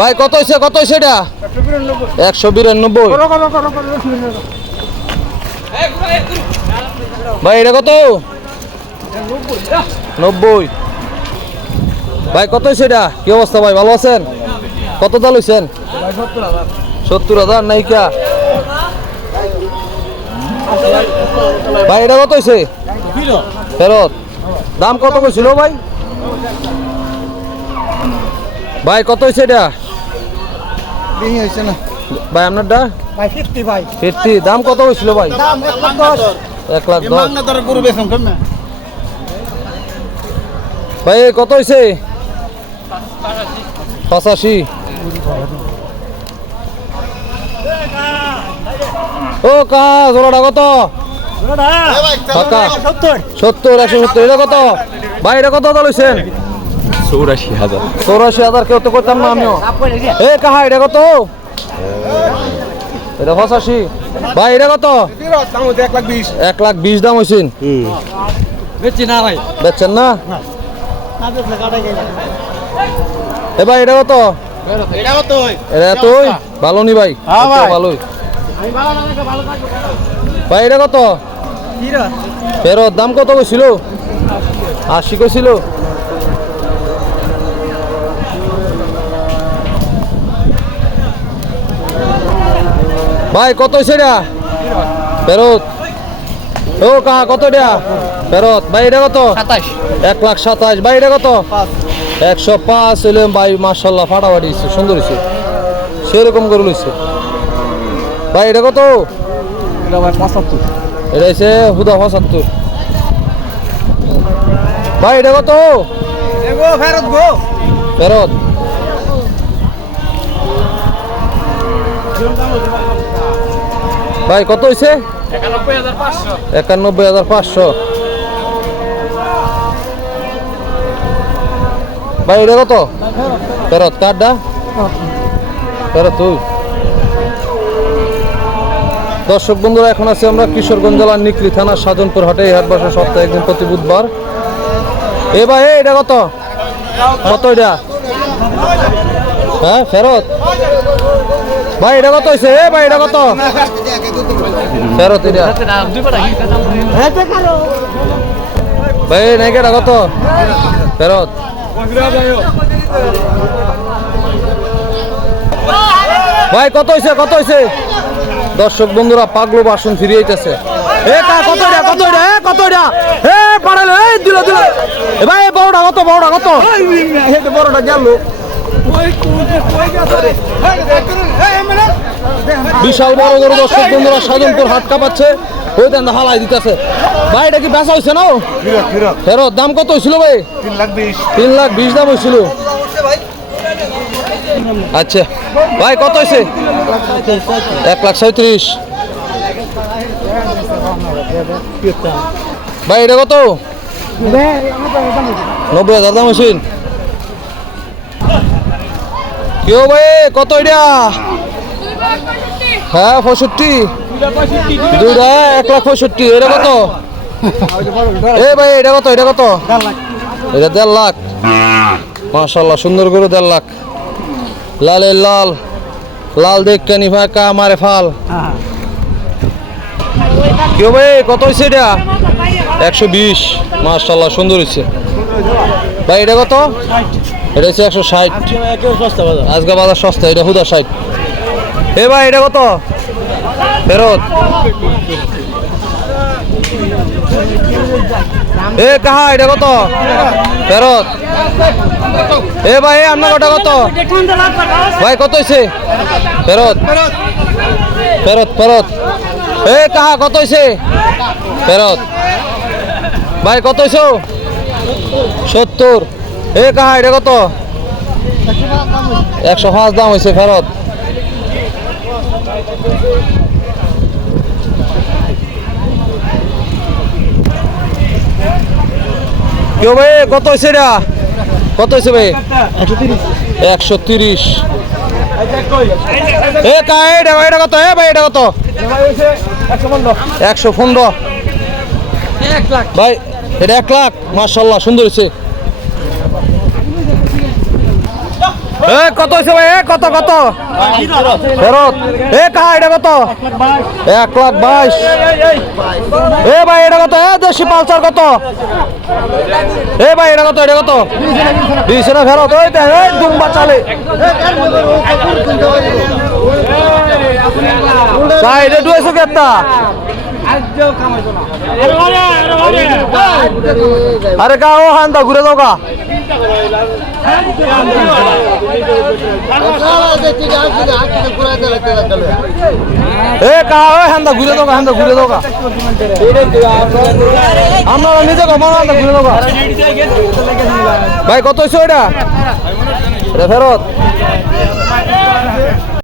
ভাই কত হয়েছে কত হয়েছে এটা? একশো বিরানব্বই। ভাই এটা কত? নব্বই। ভাই কত হয়েছে এটা? কি অবস্থা ভাই ভালো আছেন? কত দাল হয়েছেন সত্তর হাজার নাইকা। ভাই এটা কত হয়েছে ফেরত। দাম কত কইছিল ভাই? ভাই কত হয়েছে এটা? হয়েছে না। ভাই আপনারটা? ভাই ফিফটি ভাই। ফিফটি। দাম কত হয়েছিল ভাই? এক লাখ দশ। ভাই কত হয়েছে পঁচাশি। ও কা জোড়াটা কত? সত্তর। একশো সত্তর। এটা কত? ভাই এটা কত দলছেন চৌরাশি হাজার। চৌরাশি হাজার কেউ তো করতাম না আমিও। এ কাহা এটা কত? এটা পঁচাশি। ভাই এটা কত? এক লাখ বিশ এক লাখ বিশ দাম হয়েছেন বেচছি না ভাই। বেচছেন না? এ ভাই এটা কত? এটা কত এটা ভালো নি ভাই? হ্যাঁ ভাই। ভালোই। ভাই এটা কত? ফেরত। দাম কত কইছিল? আশি কইছিল? ভাই কত এটা? ফেরত। ও কাহা কত এটা? ফেরত। ভাই এটা কত? এক লাখ সাতাশ। ভাই এটা কত? একশো পাঁচ হইলে ভাই মার্শাল্লাহ ফাটাফাটি সুন্দর হয়েছে সেরকম করে লইছে। ভাই এটা কত? এটা ভাই পঁচাত্তর। এটা হচ্ছে হুদা পঁচাত্তর। ভাই এটা কত? ফেরত গো। ফেরত। ভাই কত হয়েছে একানব্বই হাজার পাঁচশো। ভাই এটা কত? ফেরত কার্ডটা? ফেরত তুই। দর্শক বন্ধুরা এখন আছি আমরা কিশোরগঞ্জ জেলার নিকলি থানার সাধনপুর হাটে। এই হাট বসে সপ্তাহে একদিন প্রতি বুধবার। এ ভাই এটা কত? কত এটা? হ্যাঁ ফেরত? ভাই, এটা কত হয়েছে ভাই, এটা কত? ফেরত এটা ভাই নাইকেটা কত? ফেরত। ভাই, কত হয়েছে কত হয়েছে দর্শক বন্ধুরা, পাগলো বাসন ফিরে আইতেছে। এ কা, কত এটা কত এটা এ, কত এটা এ, পাড়ালে, এই, দিল দিল। এ ভাই, বড়টা কত বড়টা কত? বড়টা গেল। বিশাল বড় বড় দর্শক বন্ধুরা সাধনপুর হাট কাঁপাচ্ছে। ওই দেন হালাই দিতেছে। ভাই এটা কি বেচা হয়েছে না? ফিরত দাম কত হয়েছিল ভাই? তিন লাখ বিশ। তিন লাখ বিশ দাম হয়েছিল আচ্ছা। ভাই কত হয়েছে এক লাখ সাঁত্রিশ ভাই এটা কত? নব্বই হাজার দাম হয়েছিল কেউ ভাই, কত এটা? হ্যাঁ পঁয়ষট্টি। দুইটা এক লাখ পঁয়ষট্টি, এটা কত? এ ভাই, এটা কত এটা কত? এটা দেড় লাখ। মাশাল্লাহ সুন্দর করে দেড় লাখ। লালে লাল। লাল দেখ কেনি ভাই কা মারে ফাল। কেউ ভাই, কত হয়েছে এটা? একশো বিশ। মাশাল্লাহ সুন্দর হয়েছে ভাই, এটা কত? এটা হচ্ছে একশো ষাট। আজকে বাজার সস্তা, এটা হুদা ষাট। এ ভাই, এটা কত? ফেরত। এ কাহা, এটা কত? ফেরত। এ ভাই আপনার কটা কত? ভাই, কত হয়েছে ফেরত। ফেরত ফেরত। এ কাহা, কত হয়েছে ফেরত। ভাই, কত হয়েছে সত্তর। এ, কাহা, এটা কত? একশো পাঁচ দাম হয়েছে ফেরত। কেউ ভাই, কত হয়েছে এটা? কত হয়েছে ভাই? একশো তিরিশ। এ কা এটা এটা কত? এ, ভাই, এটা কত? একশো পনেরো। ভাই, এটা এক লাখ। মার্শাল্লাহ সুন্দর হয়েছে এ, কত হয়েছে কত কত? ফেরত। এ, কাহা, এটা কত? এক লাখ বাইশ। এ, ভাই, এটা কত? এ, দেশি পালসার কত? এ, ভাই, এটা কত? এটা কত? বিশ না ফেরত? ওই দুম্বা চালে। সাইডে ডুয়েছো কেতা আরে গা ও হান্দা ঘুরে দাও গা। এ কা ও হান্দা ঘুরে দাও গা হান্দা ঘুরে দাও গা। আমরা নিজে গো মনে হান্দা ঘুরে দাও ভাই কত হইছে ওইটা? ফেরত।